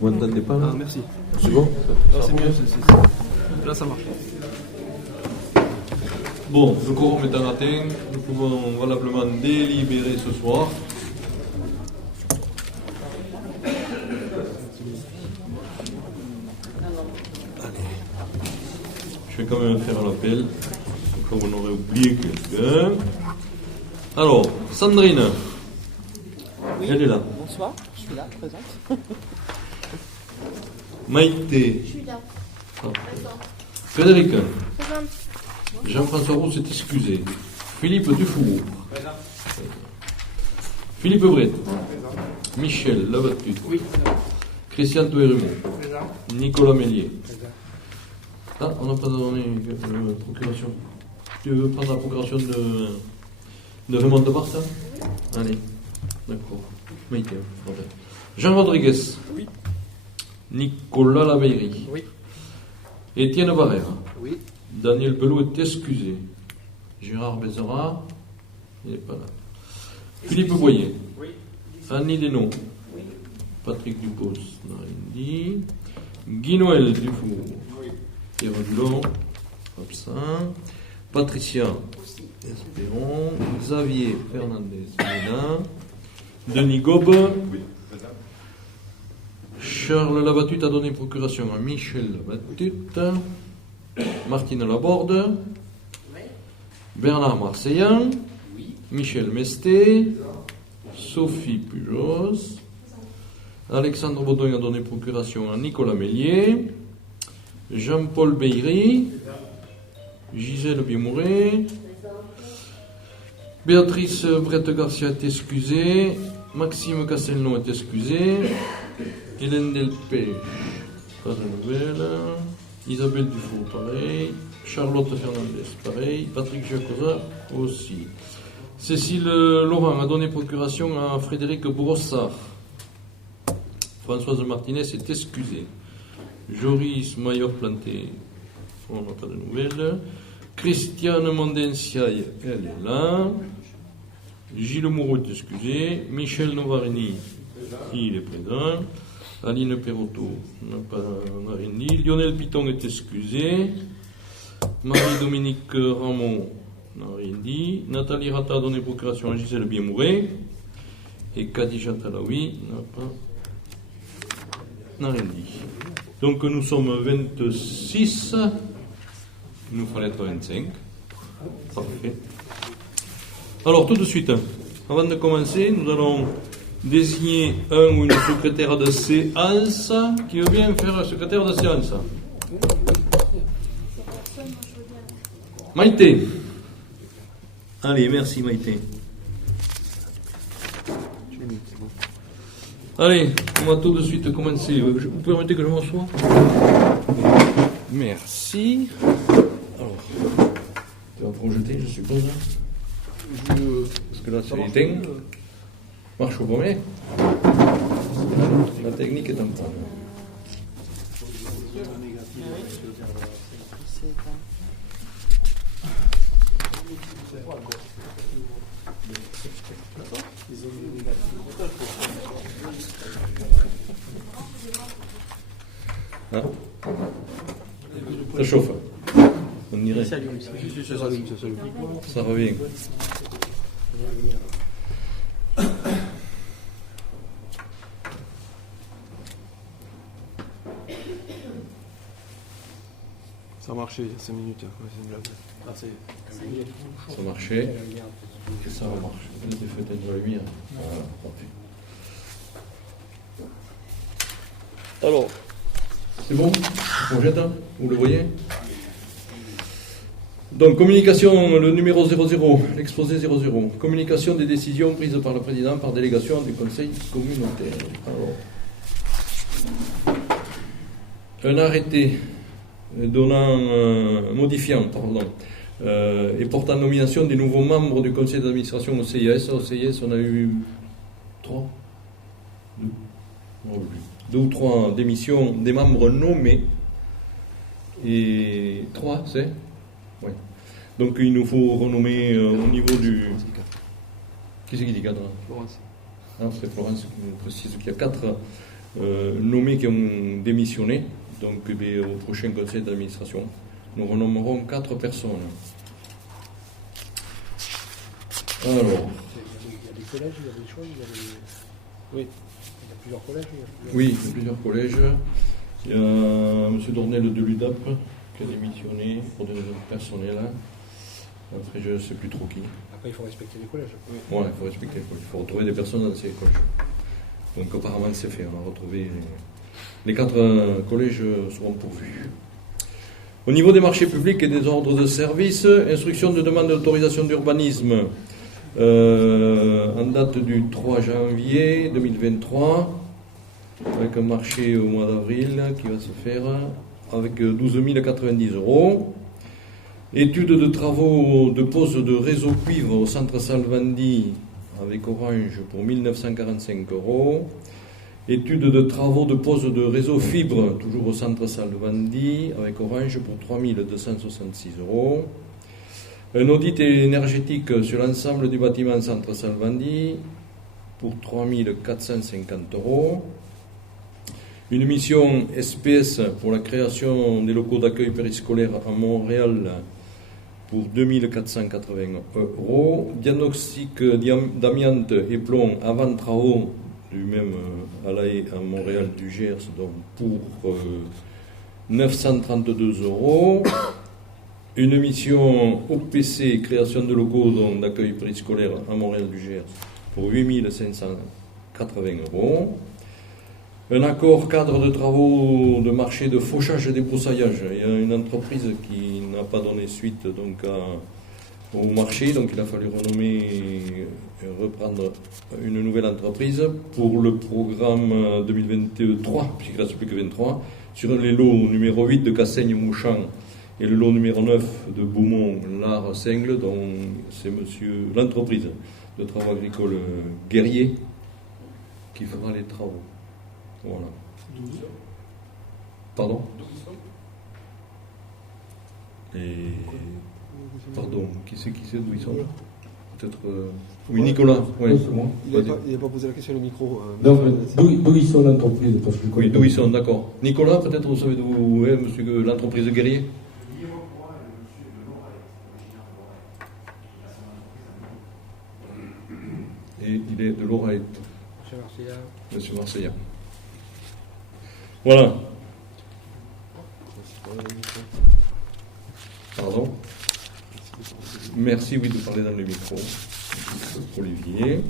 Vous n'entendez pas là? Ah, merci. C'est bon? C'est mieux, là ça marche. Bon, le quorum étant atteint, nous pouvons valablement délibérer ce soir. Allez, je vais quand même faire l'appel, comme on aurait oublié quelqu'un. Alors, Sandrine, Oui. elle est là. Bonsoir, je suis là, présente. Maïté, Je suis là. ah. Frédéric, Présente. Jean-François Roux s'est excusé. Philippe Dufour. Philippe Brett. Michel Labatut. Oui. Christian Touérumo. Nicolas Mélier. Ah, on n'a pas donné la procuration. Tu veux prendre la procuration de Raymond de Barthes? Allez, d'accord. Maïté, enfin. Jean Rodriguez. Oui. Nicolas Laveillerie. Oui. Étienne Barrère. Oui. Daniel Pelot est excusé. Gérard Bézera, il n'est pas là. Philippe Boyer. Oui. Annie Desnaux. Oui. Patrick Dupos, n'a rien dit. Guy Noël Dufour. Oui. Pierre Dulon, absent. Patricia Espéron. Xavier Fernandez Ménin. Denis Gobe. Charles Labatut a donné procuration à Michel Labatut. Martine Laborde. Bernard Marseillan. Michel Mesté. Sophie Pujos. Alexandre Baudouin a donné procuration à Nicolas Mélier. Jean-Paul Beyri. Gisèle Biemouret. Béatrice Brette-Garcia est excusée. Maxime Castelnau est excusé. Hélène Delpech, pas de nouvelles. Isabelle Dufour, pareil. Charlotte Fernandez, pareil. Patrick Jacosa aussi. Cécile Laurent a donné procuration à Frédéric Brossard. Françoise Martinez est excusée. Joris Maillot-Planté, on n'a pas de nouvelles. Christiane Mondenciaille, elle est là. Gilles Moreau est excusé. Michel Novarini, il est présent. Aline Perotto n'a rien dit. Lionel Piton est excusé. Marie-Dominique Ramon n'a rien dit. Nathalie Rata a donné procuration à Gisèle Biemouret. Et Khadija Talaoui n'a rien dit. Donc nous sommes 26. Il nous fallait être 25. Parfait. Alors tout de suite, avant de commencer, nous allons désigner un ou une secrétaire de séance. Qui veut bien faire un secrétaire de séance? Maïté. Allez, merci Maïté. Allez, on va tout de suite commencer. Vous permettez que je m'assoie? Merci. Alors, tu vas projeter, je suppose. Parce que là, c'est éteint. Marche au premier. La technique est un peu. Hein? Ça chauffe. On dirait. Ça revient. Ça a marché il y a 5 minutes. Ouais, c'est une blague. Ah, Ça marchait. Et ça remarche. Elle était faite de la lumière. Voilà, parfait. Alors, c'est bon? On jette, hein? Vous le voyez? Donc, communication, le numéro 00, l'exposé 00. Communication des décisions prises par le président par délégation du conseil communautaire. Alors, un arrêté modifiant, et portant nomination des nouveaux membres du conseil d'administration au CIS. Au CIS, on a eu 3, 2 ou 3 démissions des membres nommés. Et 3, c'est? Oui. Donc il nous faut renommer au niveau du... Qui c'est qui dit 4? Florence. Ah, c'est Florence qui nous précise qu'il y a 4 nommés qui ont démissionné. Donc au prochain conseil d'administration, nous renommerons 4 personnes. Alors, Il y a des collèges, il y a des choses, il y a des... Oui. Il y a plusieurs collèges. oui, il y a plusieurs collèges. Il y a M. Dornel de l'UDAP qui a démissionné pour des raisons personnelles. Après, je ne sais plus trop qui. Après, il faut respecter les collèges. Voilà, il faut respecter les collèges. Il faut retrouver des personnes dans ces collèges. Donc apparemment, c'est fait. On a retrouvé les 4 collèges seront pourvus. Au niveau des marchés publics et des ordres de service, instruction de demande d'autorisation d'urbanisme en date du 3 janvier 2023, avec un marché au mois d'avril qui va se faire avec 12 090 €. Étude de travaux de pose de réseau cuivre au centre Salvandi avec Orange pour 1 945 €. Étude de travaux de pose de réseau fibre, toujours au centre Salvandi, avec Orange pour 3 266 €. Un audit énergétique sur l'ensemble du bâtiment centre Salvandi pour 3 450 €. Une mission SPS pour la création des locaux d'accueil périscolaire à Montréal pour 2 480 €. Diagnostic d'amiante et plomb avant travaux du même à Montréal du Gers, donc pour 932 €. Une mission OPC, création de locaux d'accueil périscolaire à Montréal du Gers, pour 8 580 €. Un accord cadre de travaux de marché de fauchage et débroussaillage. Il y a une entreprise qui n'a pas donné suite donc au marché, donc il a fallu reprendre une nouvelle entreprise pour le programme 2023, puisqu'il ne reste plus que 23, sur les lots numéro 8 de Cassaigne-Mouchamp et le lot numéro 9 de Beaumont-Lard-Seigle, dont c'est l'entreprise de travaux agricoles Guerrier qui fera les travaux. Voilà. Pardon? Et pardon, qui c'est d'où ils sont? Peut-être oui, Nicolas. Oui, c'est moi. Il n'a pas posé la question au micro. Donc, d'où ils sont l'entreprise? Oui, d'où ils sont, d'accord. Nicolas, peut-être vous savez d'où est monsieur l'entreprise Guerrier? Et il est de l'Oreille. Monsieur Marseillais. Voilà. Pardon. Merci, oui, de parler dans le micro. Olivier.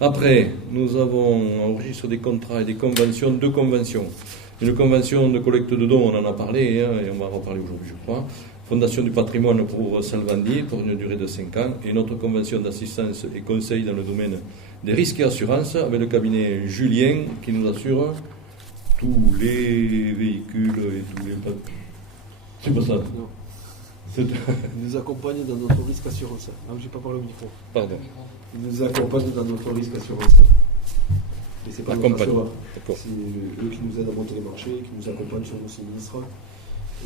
Après, nous avons enregistré des contrats et des conventions, 2 conventions. Une convention de collecte de dons, on en a parlé, et on va en reparler aujourd'hui, je crois. Fondation du patrimoine pour Salvandi, pour une durée de 5 ans. Et une autre convention d'assistance et conseil dans le domaine des risques et assurances, avec le cabinet Julien, qui nous assure tous les véhicules et tous les... C'est pas ça? Non. Il nous accompagne dans notre risque assurance. Ah, j'ai pas parlé au micro. Pardon. Il nous accompagne dans notre risque assurance. Et c'est pas notre assureur. C'est eux qui nous aident à monter les marchés, qui nous accompagnent sur nos sinistres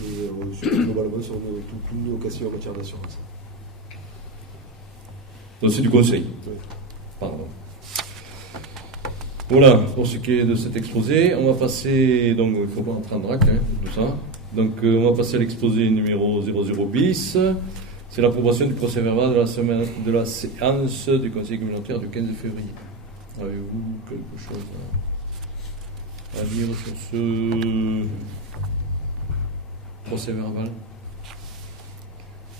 et globalement sur toutes nos questions en matière d'assurance. Donc c'est du conseil. Oui. Pardon. Voilà, pour ce qui est de cet exposé, on va passer, donc il ne faut pas en prendre acte, tout ça. Donc on va passer à l'exposé numéro 00 bis. C'est l'approbation du procès verbal de la séance du Conseil communautaire du 15 février. Avez-vous quelque chose à dire sur ce procès verbal?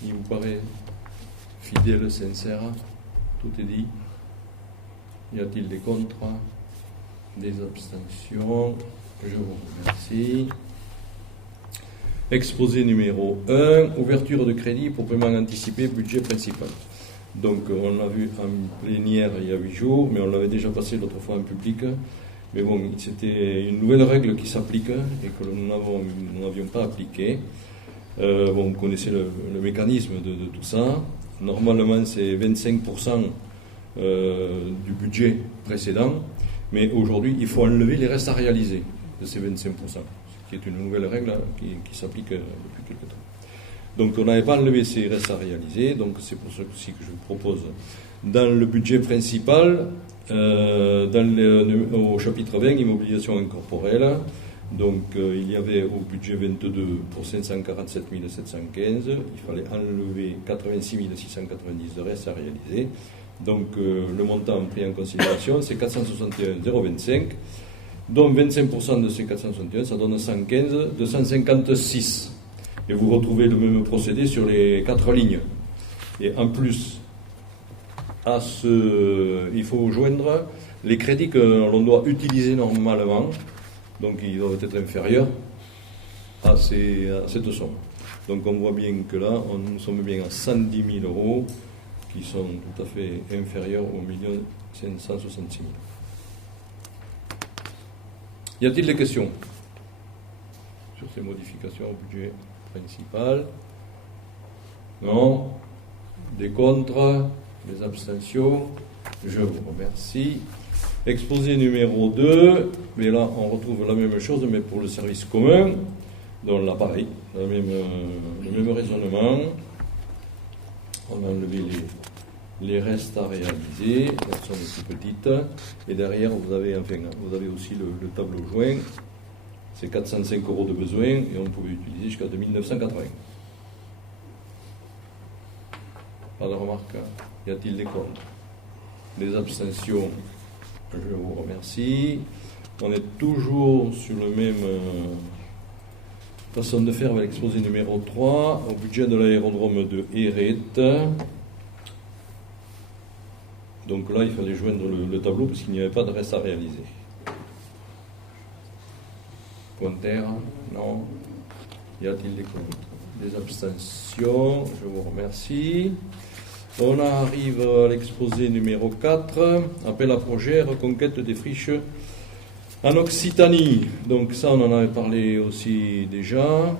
Il vous paraît fidèle, sincère? Tout est dit. Y a-t-il des contre? Des abstentions? Je vous remercie. Exposé numéro 1, ouverture de crédit pour paiement anticipé, budget principal. Donc on l'a vu en plénière il y a 8 jours, mais on l'avait déjà passé l'autre fois en public. Mais bon, c'était une nouvelle règle qui s'applique et que nous n'avions pas appliquée. Bon, vous connaissez le mécanisme de tout ça. Normalement, c'est 25% du budget précédent, mais aujourd'hui, il faut enlever les restes à réaliser de ces 25%. Qui est une nouvelle règle qui s'applique depuis quelque temps. Donc on n'avait pas enlevé ces restes à réaliser, donc c'est pour ça aussi que je vous propose dans le budget principal, au chapitre 20, immobilisation incorporelle, donc il y avait au budget 22 pour 547 715, il fallait enlever 86 690 de restes à réaliser. Donc le montant pris en considération, c'est 461 025, dont 25% de ces 461, ça donne 115 256. Et vous retrouvez le même procédé sur les 4 lignes. Et en plus, il faut joindre les crédits que l'on doit utiliser normalement, donc ils doivent être inférieurs à cette somme. Donc on voit bien que là, nous sommes bien à 110 000 euros, qui sont tout à fait inférieurs aux 1 566 000. Y a-t-il des questions sur ces modifications au budget principal? Non? Des contre? Des abstentions? Je vous remercie. Exposé numéro 2, mais là on retrouve la même chose, mais pour le service commun, dans l'appareil, le même raisonnement. On a enlevé les restes à réaliser, elles sont les plus petites, et derrière vous avez aussi le tableau joint, c'est 405 euros de besoin, et on pouvait utiliser jusqu'à 2980. Pas de remarques? Y a-t-il des contre? Des abstentions? Je vous remercie. On est toujours sur le même façon de faire avec l'exposé numéro 3, au budget de l'aérodrome de Héret. Donc là, il fallait joindre le tableau parce qu'il n'y avait pas de reste à réaliser. Pointeur? Non. Y a-t-il des contre? Des abstentions? Je vous remercie. On arrive à l'exposé numéro 4, appel à projet, reconquête des friches en Occitanie. Donc ça, on en avait parlé aussi déjà.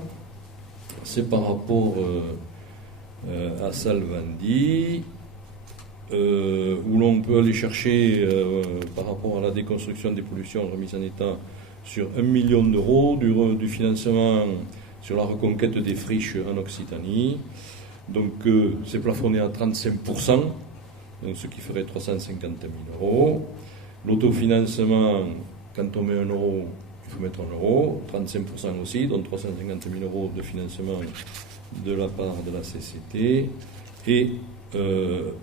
C'est par rapport à Salvandi, où l'on peut aller chercher, par rapport à la déconstruction des pollutions remise en état, sur 1 million d'euros du financement sur la reconquête des friches en Occitanie. Donc c'est plafonné à 35%, donc ce qui ferait 350 000 euros. L'autofinancement, quand on met 1 euro, il faut mettre 1 euro, 35% aussi, donc 350 000 euros de financement de la part de la CCT. Et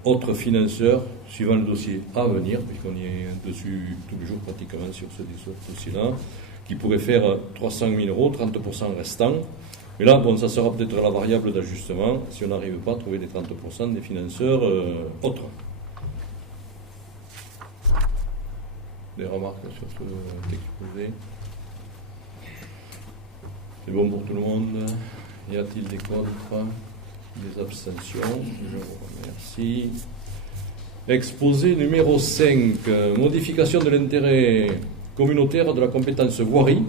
autres financeurs, suivant le dossier à venir, puisqu'on y est dessus tous les jours pratiquement sur ce dossier-là, qui pourrait faire 300 000 euros, 30% restant. Mais là, bon, ça sera peut-être la variable d'ajustement si on n'arrive pas à trouver les 30% des financeurs autres. Des remarques sur ce exposé? C'est bon pour tout le monde? Y a-t-il des contre? Des abstentions? Je vous remercie. Exposé numéro 5. Modification de l'intérêt communautaire de la compétence voirie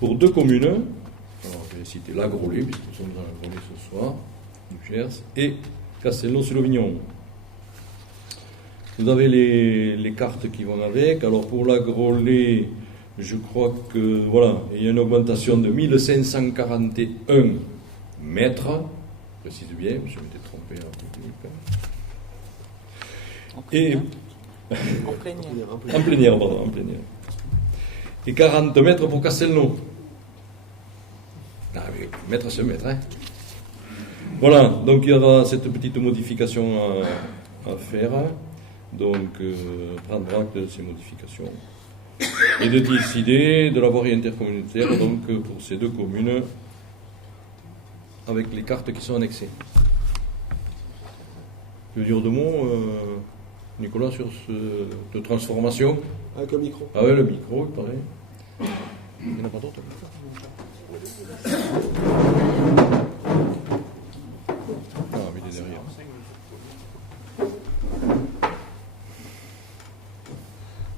pour 2 communes. Alors, je vais citer la Groslay, puisque nous sommes dans la Groslay ce soir, du Gers, et Castelnau-sur-le-Vignon. Vous avez les cartes qui vont avec. Alors, pour la Groslay, je crois que, voilà, il y a une augmentation de 1541 mètres. Je précise bien, je m'étais trompé en technique. Et En plénière. En plénière, pardon, en plénière. Et 40 mètres pour Castelnau. Ah, mais mètre c'est mètre, hein. Voilà, donc il y aura cette petite modification à faire. Donc, prendre acte de ces modifications. Et de décider de la voirie intercommunautaire, donc, pour ces 2 communes, avec les cartes qui sont annexées. Tu veux dire 2 mots, Nicolas, sur cette transformation? Avec le micro. Ah ouais, le micro, il paraît. Il n'y en a pas d'autres. Ah, mais il est derrière.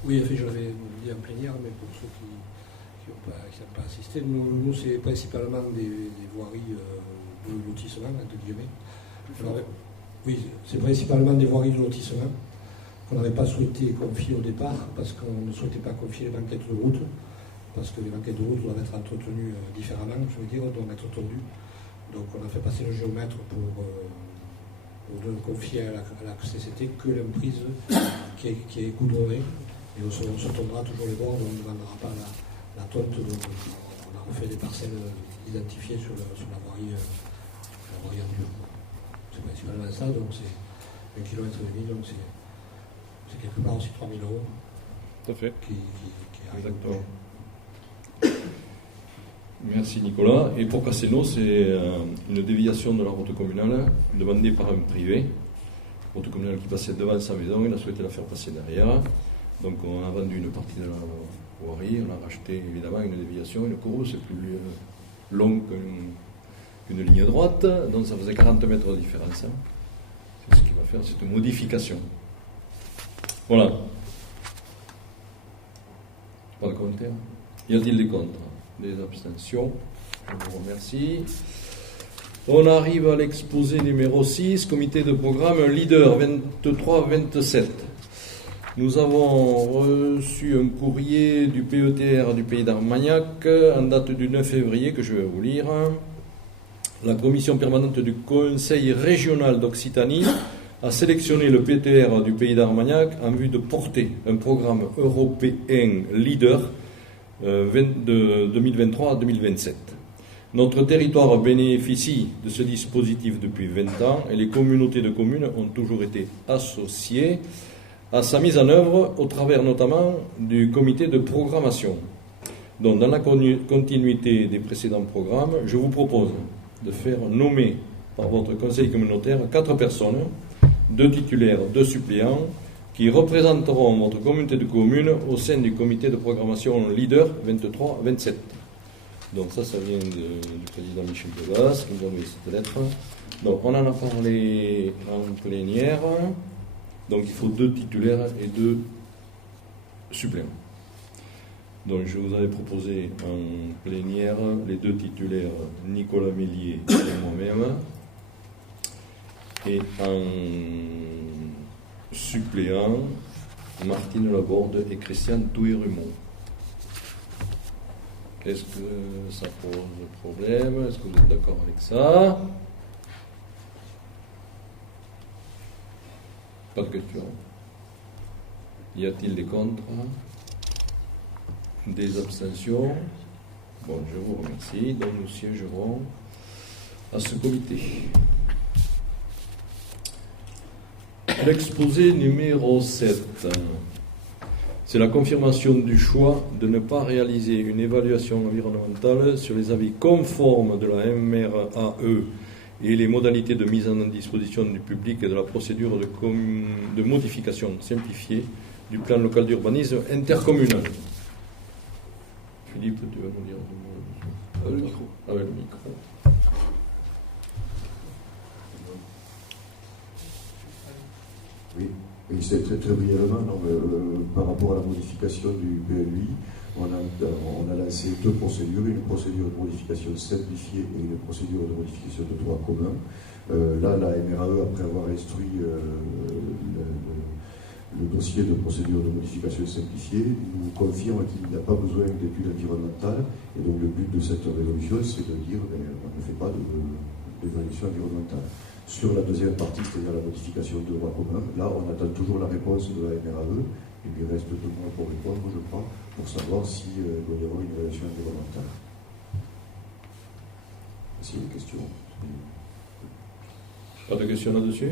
Oui, en fait, je l'avais dit en plénière, mais pour ceux qui n'ont pas assisté, nous c'est principalement des voiries de lotissement, entre guillemets. Oui, c'est principalement des voiries de lotissement qu'on n'avait pas souhaité confier au départ, parce qu'on ne souhaitait pas confier les banquettes de route, parce que les banquettes de route doivent être entretenues différemment, je veux dire, doivent être tondues. Donc on a fait passer le géomètre pour ne confier à la CCT que l'emprise qui est goudronnée. Et on se tombera toujours les bords, on ne demandera pas la tonte. Donc on a refait des parcelles identifiées sur la voirie en dur. C'est principalement ça, donc c'est 1,5 km, donc c'est quelque part aussi 3 000 €. Tout à fait. Qui arrive. Exactement. Merci Nicolas. Et pour Casselno, c'est une déviation de la route communale demandée par un privé. Route communale qui passait devant sa maison, il a souhaité la faire passer derrière. Donc on a vendu une partie de la voirie, on a racheté évidemment une déviation, une courbe, c'est plus long qu'une ligne droite, donc ça faisait 40 mètres de différence. C'est ce qui va faire cette modification. Voilà. Pas de commentaires. Y a-t-il des contre? Des abstentions? Je vous remercie. On arrive à l'exposé numéro 6, comité de programme leader 23-27. Nous avons reçu un courrier du PETR du Pays d'Armagnac en date du 9 février que je vais vous lire. La commission permanente du Conseil régional d'Occitanie a sélectionné le PETR du Pays d'Armagnac en vue de porter un programme européen leader de 2023 à 2027. Notre territoire bénéficie de ce dispositif depuis 20 ans et les communautés de communes ont toujours été associées à sa mise en œuvre au travers notamment du comité de programmation. Donc, dans la continuité des précédents programmes, je vous propose de faire nommer par votre conseil communautaire 4 personnes, 2 titulaires, 2 suppléants, qui représenteront votre communauté de communes au sein du comité de programmation leader 23-27. Donc ça vient du président Michel Degas qui nous a envoyé cette lettre. Donc on en a parlé en plénière. Donc il faut 2 titulaires et 2 suppléants. Donc je vous avais proposé en plénière les 2 titulaires, Nicolas Mélier et moi-même. Et en suppléant, Martine Laborde et Christian Touirumont. Qu'est-ce que ça pose de problème? Est-ce que vous êtes d'accord avec ça? Pas de questions. Y a-t-il des contre? Des abstentions? Bon, je vous remercie. Donc nous siégerons à ce comité. L'exposé numéro 7. C'est la confirmation du choix de ne pas réaliser une évaluation environnementale sur les avis conformes de la MRAE et les modalités de mise en disposition du public et de la procédure de modification simplifiée du plan local d'urbanisme intercommunal. Philippe, tu vas nous dire le micro. Ah oui, le micro. Oui, c'est très brièvement. Par rapport à la modification du PLUI, on a lancé 2 procédures, une procédure de modification simplifiée et une procédure de modification de droit commun. Là, la MRAE, après avoir instruit le dossier de procédure de modification simplifiée, nous confirme qu'il n'y a pas besoin d'études environnementales. Et donc le but de cette résolution, c'est de dire on ne fait pas d'évaluation environnementale. Sur la deuxième partie, c'est-à-dire la modification de droit commun, là on attend toujours la réponse de la MRAE. Il lui reste 2 mois pour répondre, je crois, pour savoir s'il doit y avoir une évaluation environnementale. S'il y a des questions. Pas de questions là-dessus?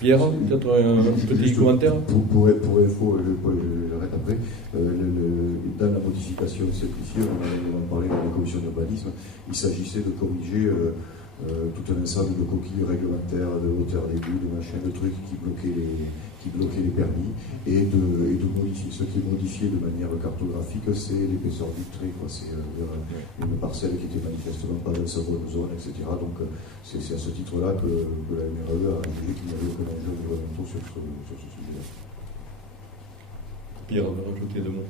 Pierre, peut-être un petit commentaire? Pour info, j'arrête après. Dans la modification simplifiée, on en parlait dans la commission d'urbanisme, il s'agissait de corriger tout un ensemble de coquilles réglementaires, de hauteur d'égout, de machin, de trucs qui bloquaient les permis, et de modifier. Ce qui est modifié de manière cartographique, c'est l'épaisseur du trait, quoi. C'est une parcelle qui était manifestement pas dans sa bonne zone, etc. Donc c'est à ce titre-là que la MRAE a jugé qu'il n'y avait aucun enjeu environnemental sur ce sujet-là. Pierre, on va rajouter 2 mots.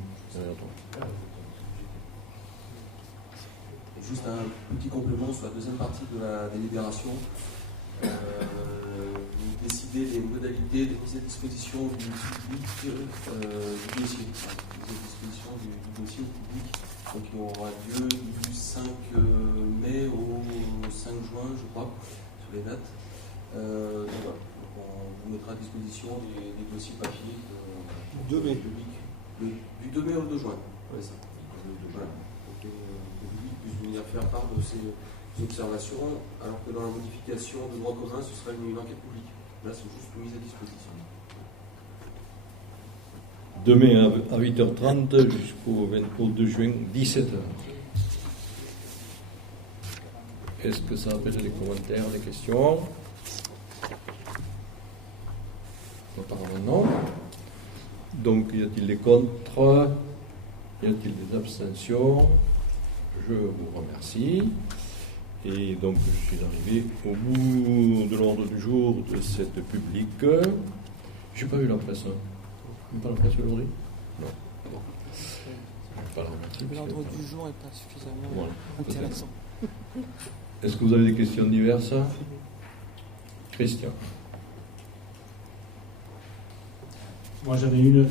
Juste un petit complément sur la deuxième partie de la délibération. Vous décidez des modalités de mise à disposition du public du dossier. Mise à disposition du dossier au public. Donc il aura lieu du 5 mai au 5 dates. Donc voilà. Donc on vous mettra à disposition des dossiers papier Du 2 mai. Du 2 mai au 2 juin. Ouais, ça. Voilà. Donc, que le public puisse venir faire part de ces observations, alors que dans la modification de droit commun, ce sera une enquête publique. Là, c'est juste une mise à disposition. Demain à 8h30 jusqu'au 2 juin, 17h. Est-ce que ça appelle des commentaires, des questions? Apparemment non. Donc, y a-t-il des contre? Y a-t-il des abstentions? Je vous remercie. Et donc, je suis arrivé au bout de l'ordre du jour de cette publique. Je n'ai pas eu la presse. Pas la presse aujourd'hui? Non. Bon. Pas la remercie. L'ordre du jour n'est pas suffisamment Voilà, intéressant. Est-ce que vous avez des questions diverses? Christian. Moi j'en ai une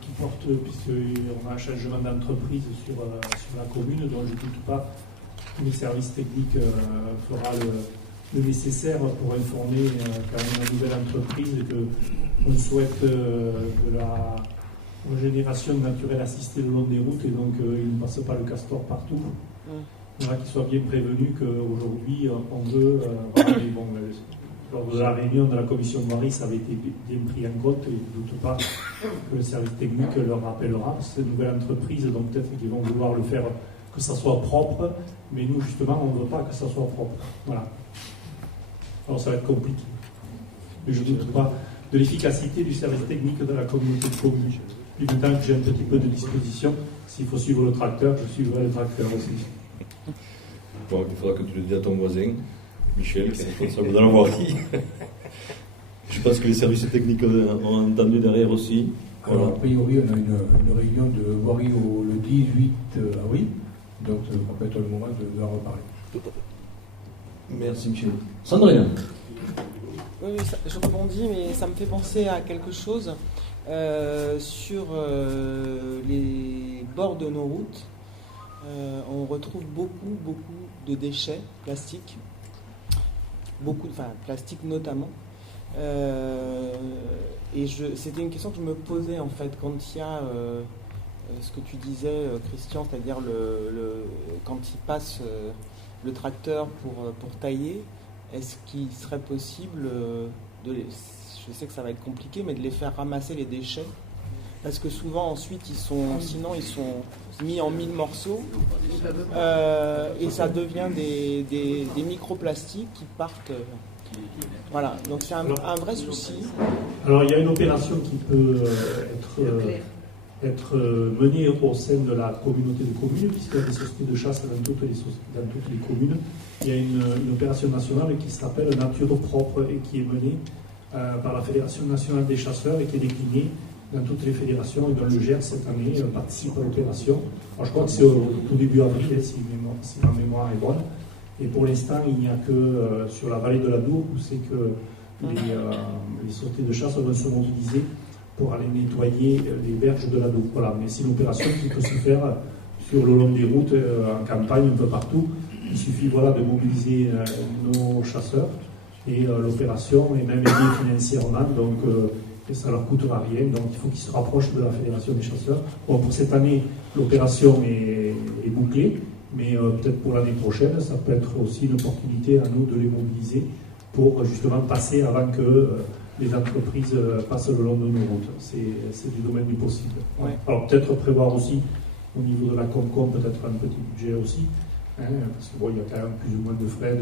qui porte, puisqu'on a un changement d'entreprise sur la commune, dont je ne doute pas que les services techniques fera le nécessaire pour informer quand même la nouvelle entreprise qu'on souhaite de la régénération naturelle assistée le long des routes, et donc il ne passe pas le castor partout. Voilà, qu'ils soient bien prévenus qu'aujourd'hui on veut, lors de la réunion de la commission de voirie, ça avait été bien pris en compte, et je ne doute pas que le service technique leur rappellera. C'est une nouvelle entreprise, donc peut-être qu'ils vont vouloir le faire, que ça soit propre, mais nous justement on ne veut pas que ça soit propre. Voilà. Alors ça va être compliqué. Mais je ne doute pas de l'efficacité du service technique de la communauté de communes. Du temps que j'ai un petit peu de disposition, s'il faut suivre le tracteur, je suivrai le tracteur aussi. Bon, il faudra que tu le dises à ton voisin, Michel, qui est responsable de la voirie. Je pense que les services techniques ont entendu derrière aussi. Alors, Voilà. a priori, on a une réunion de voirie le 18 avril, donc ça va peut-être le moment de en reparler. Merci Michel. Sandrine. Oui, je rebondis, mais ça me fait penser à quelque chose. Sur les bords de nos routes, on retrouve beaucoup de déchets plastiques, plastique notamment. Et c'était une question que je me posais en fait quand il y a ce que tu disais, Christian, c'est-à-dire quand il passe le tracteur pour tailler, est-ce qu'il serait possible je sais que ça va être compliqué, mais de les faire ramasser les déchets, parce que souvent ensuite ils sont mis en 1000 morceaux et ça devient des microplastiques qui partent. Voilà, donc c'est un vrai souci. Alors il y a une opération qui peut être menée au sein de la communauté de communes, puisqu'il y a des sociétés de chasse dans toutes les communes. Il y a une opération nationale qui s'appelle Nature Propre et qui est menée par la Fédération nationale des chasseurs et qui est déclinée dans toutes les fédérations, et dont le Gers cette année participe à l'opération. Alors je crois que c'est au tout début avril, si ma mémoire est bonne. Et pour l'instant, il n'y a que sur la vallée de la Dour où c'est que les sociétés de chasse vont se mobiliser pour aller nettoyer les berges de la Dour. Voilà. Mais c'est une opération qui peut se faire sur le long des routes, en campagne, un peu partout. Il suffit de mobiliser nos chasseurs, et l'opération est même aidée financièrement, donc et ça ne leur coûtera rien. Donc il faut qu'ils se rapprochent de la Fédération des chasseurs. Bon, pour cette année, l'opération est bouclée, mais peut-être pour l'année prochaine, ça peut être aussi une opportunité à nous de les mobiliser pour justement passer avant que les entreprises passent le long de nos routes. C'est du domaine du possible. Ouais. Alors peut-être prévoir aussi au niveau de la Comcom peut-être un petit budget aussi, parce que il y a quand même plus ou moins de frais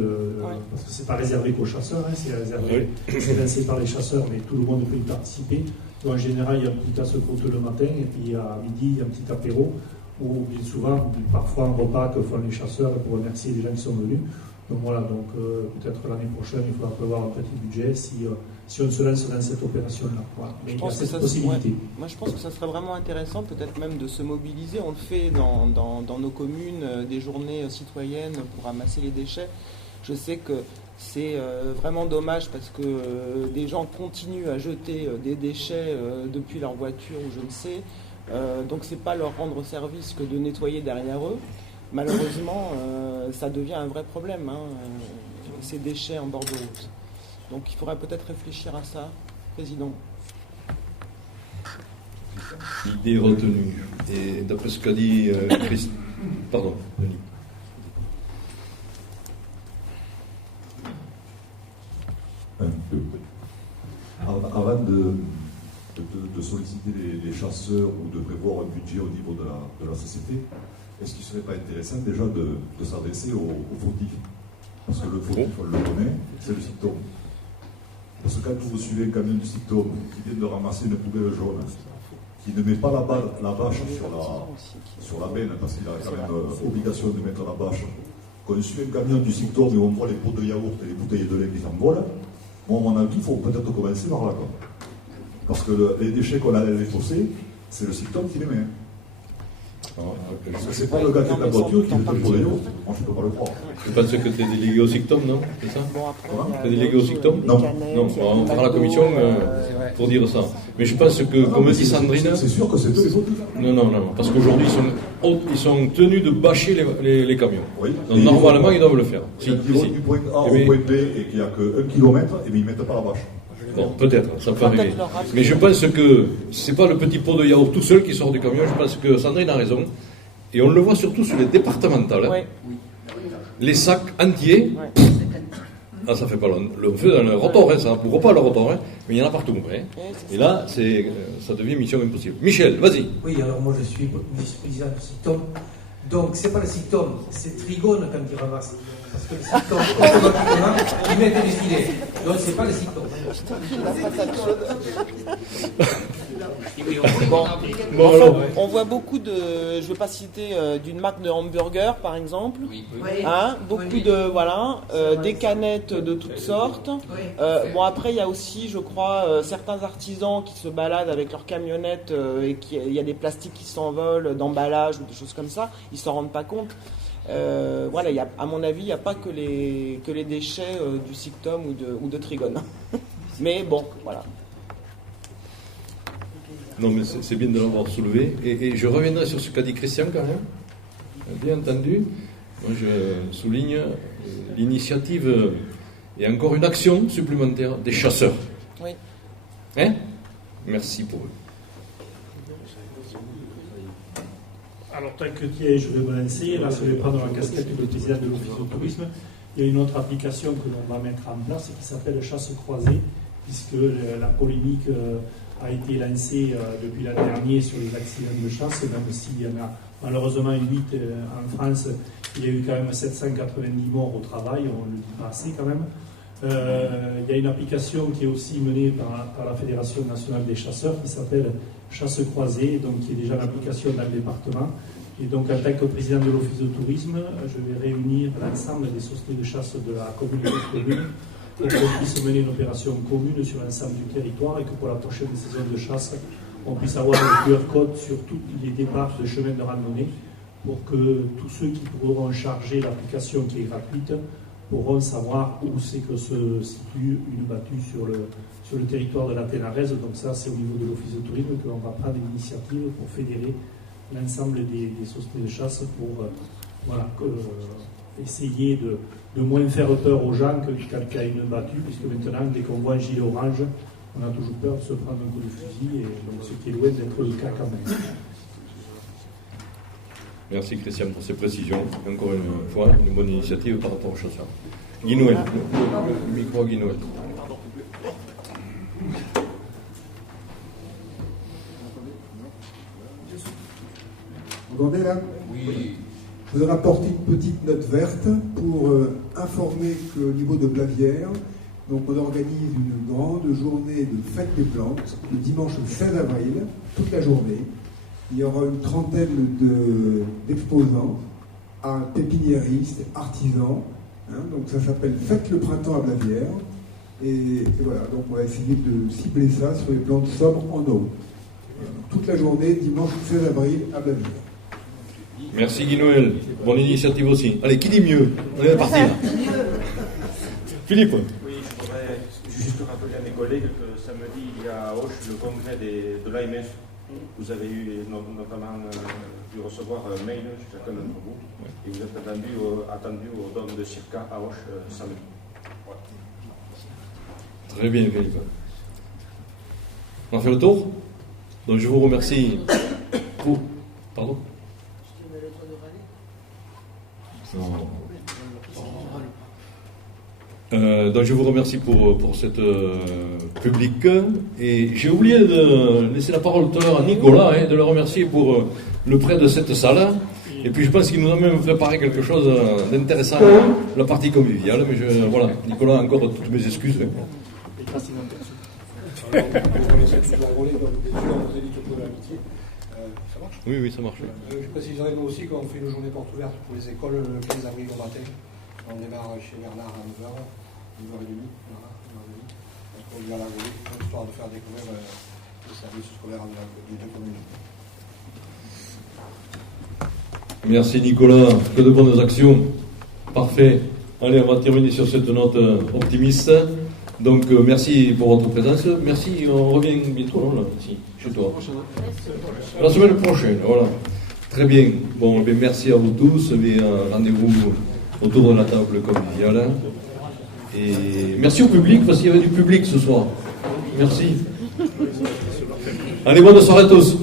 parce que c'est pas réservé qu'aux chasseurs, c'est réservé, c'est lancé par les chasseurs, mais tout le monde peut y participer. Donc, en général, il y a un petit casse-croûte le matin, et puis à midi, il y a un petit apéro, ou bien souvent, parfois un repas que font les chasseurs pour remercier les gens qui sont venus. Donc voilà, peut-être l'année prochaine, il faudra prévoir un petit budget si on se lance dans cette opération-là. Voilà. Mais il y a cette possibilité. Ouais. Moi, je pense que ça serait vraiment intéressant, peut-être même de se mobiliser. On le fait dans nos communes, des journées citoyennes pour ramasser les déchets. Je sais que c'est vraiment dommage parce que des gens continuent à jeter des déchets depuis leur voiture ou je ne sais. Donc, c'est pas leur rendre service que de nettoyer derrière eux. Malheureusement, ça devient un vrai problème. ces déchets en bord de route. Donc il faudrait peut-être réfléchir à ça, Président. Idée retenue. Et d'après ce qu'a dit Pardon, Denis. Avant de solliciter les chasseurs ou de prévoir un budget au niveau de la société, est-ce qu'il ne serait pas intéressant déjà de s'adresser aux fautifs? Parce que le fautif, on le connaît, c'est le symptôme. Parce que quand vous suivez un camion du symptôme qui vient de ramasser une poubelle jaune, qui ne met pas la bâche sur la benne, parce qu'il a quand même obligation de mettre la bâche, qu'on suit un camion du symptôme et on voit les pots de yaourt et les bouteilles de lait qui s'envolent, moi, à mon avis, il faut peut-être commencer par là, quoi. Parce que les déchets qu'on a dans les fossés, c'est le symptôme qui les met. Parce que c'est pas le gars qui est en voiture qui met le pot de yaourt. Moi, je ne peux pas le croire. Je pense que tu es délégué au SICTOM, non? C'est ça? Tu es délégué au SICTOM? Non. Non, on fera la commission pour dire ça. Mais je pense que, comme dit Sandrine... C'est sûr que c'est eux les fautifs. Non, parce qu'aujourd'hui, ils sont tenus de bâcher les camions. Oui. Donc, normalement, ils doivent le faire. Quand ils vont du point A au point B et qu'il n'y a que 1 kilomètre, et bien ils ne mettent pas la bâche. Bon, peut-être, ça peut arriver. Mais je pense que c'est pas le petit pot de yaourt tout seul qui sort du camion. Je pense que Sandrine a raison. Et on le voit surtout sur les départementales. Ouais. Les sacs entiers. Ouais. Ah, ça fait pas le feu dans le rotor, hein, ça n'ouvre pas le rotor, hein, mais il y en a partout. Hein. Et là, ça devient mission impossible. Michel, vas-y. Oui, alors moi je suis vice-président du SICTOM. Donc c'est pas le SICTOM, c'est Trigone quand il ramasse. Parce que le SICTOM, automatiquement, ils mettent des filets. Donc c'est pas le SICTOM. On voit beaucoup de, je ne veux pas citer d'une marque de hamburger par exemple, beaucoup de des canettes de toutes sortes. Bon après il y a aussi je crois certains artisans qui se baladent avec leurs camionnettes et il y a des plastiques qui s'envolent d'emballage ou des choses comme ça, ils s'en rendent pas compte. À mon avis il n'y a pas que les déchets du SICTOM ou de Trigone. Mais bon, voilà. Non, mais c'est bien de l'avoir soulevé. Et je reviendrai sur ce qu'a dit Christian quand même. Bien entendu. Moi, je souligne l'initiative et encore une action supplémentaire des chasseurs. Oui. Hein? Merci pour eux. Alors, tant que tu es, je vais me lancer. Là, je vais prendre la casquette de président de l'Office du tourisme. Il y a une autre application que l'on va mettre en place qui s'appelle Chasse croisée, puisque la polémique a été lancée depuis l'an dernier sur les accidents de chasse, même s'il y en a malheureusement 8 en France, il y a eu quand même 790 morts au travail, on ne le dit pas assez quand même. Il y a une application qui est aussi menée par la Fédération nationale des chasseurs qui s'appelle Chasse croisée, donc qui est déjà l'application dans le département. Et donc en tant que président de l'Office de tourisme, je vais réunir l'ensemble des sociétés de chasse de la communauté de communes pour qu'on puisse mener une opération commune sur l'ensemble du territoire et que pour la prochaine saison de chasse, on puisse avoir le QR code sur tous les départs de chemins de randonnée pour que tous ceux qui pourront charger l'application qui est gratuite pourront savoir où c'est que se situe une battue sur le territoire de la Ténarèze. Donc ça, c'est au niveau de l'Office de tourisme que l'on va prendre l'initiative pour fédérer l'ensemble des sociétés de chasse pour essayer de moins faire peur aux gens que quand il y a une battue, puisque maintenant, dès qu'on voit un gilet orange, on a toujours peur de se prendre un coup de fusil, et donc, ce qui est loin d'être le cas quand même. Merci Christian pour ces précisions. Encore une fois, une bonne initiative par rapport aux chasseurs. Guy Noël, le micro à Guy Noël. Vous entendez là? Oui. Je vous ai rapporté une petite note verte pour informer qu'au niveau de Blavière, donc on organise une grande journée de fête des plantes le dimanche 16 avril, toute la journée. Il y aura une trentaine d'exposants, pépiniéristes, artisans. Donc ça s'appelle Fête le printemps à Blavière. Et voilà, donc on va essayer de cibler ça sur les plantes sobres en eau. Toute la journée, dimanche 16 avril à Blavière. Merci Guy Noël, bonne initiative aussi. Allez, qui dit mieux? On est parti là. Philippe. Oui, je voudrais juste rappeler à mes collègues que samedi, il y a à Auch le congrès de l'AMF. Vous avez eu notamment dû recevoir un mail chez chacun d'entre vous. Et vous êtes attendu au don de Circa à Auch samedi. Voilà. Très bien, Philippe. On a fait le tour. Donc je vous remercie pour... Pardon? Non. Donc je vous remercie pour cette publique. Et j'ai oublié de laisser la parole tout à l'heure à Nicolas, de le remercier pour le prêt de cette salle. Et puis je pense qu'il nous a même préparé quelque chose d'intéressant, la partie conviviale. Mais voilà, Nicolas, encore toutes mes excuses. Oui, oui, ça marche. Je préciserai nous aussi qu'on fait une journée porte ouverte pour les écoles le 15 avril au matin. On démarre chez Bernard à 9h, 9h30. On vient à la volée, histoire de faire découvrir les services scolaires des deux communes. Merci Nicolas, que de bonnes actions. Parfait. Allez, on va terminer sur cette note optimiste. Donc merci pour votre présence. Merci, on revient bientôt là, ici, chez toi. La semaine prochaine, voilà. Très bien. Bon, bien, merci à vous tous. Rendez-vous autour de la table conviviale. Et merci au public, parce qu'il y avait du public ce soir. Merci. Allez, bonne soirée à tous.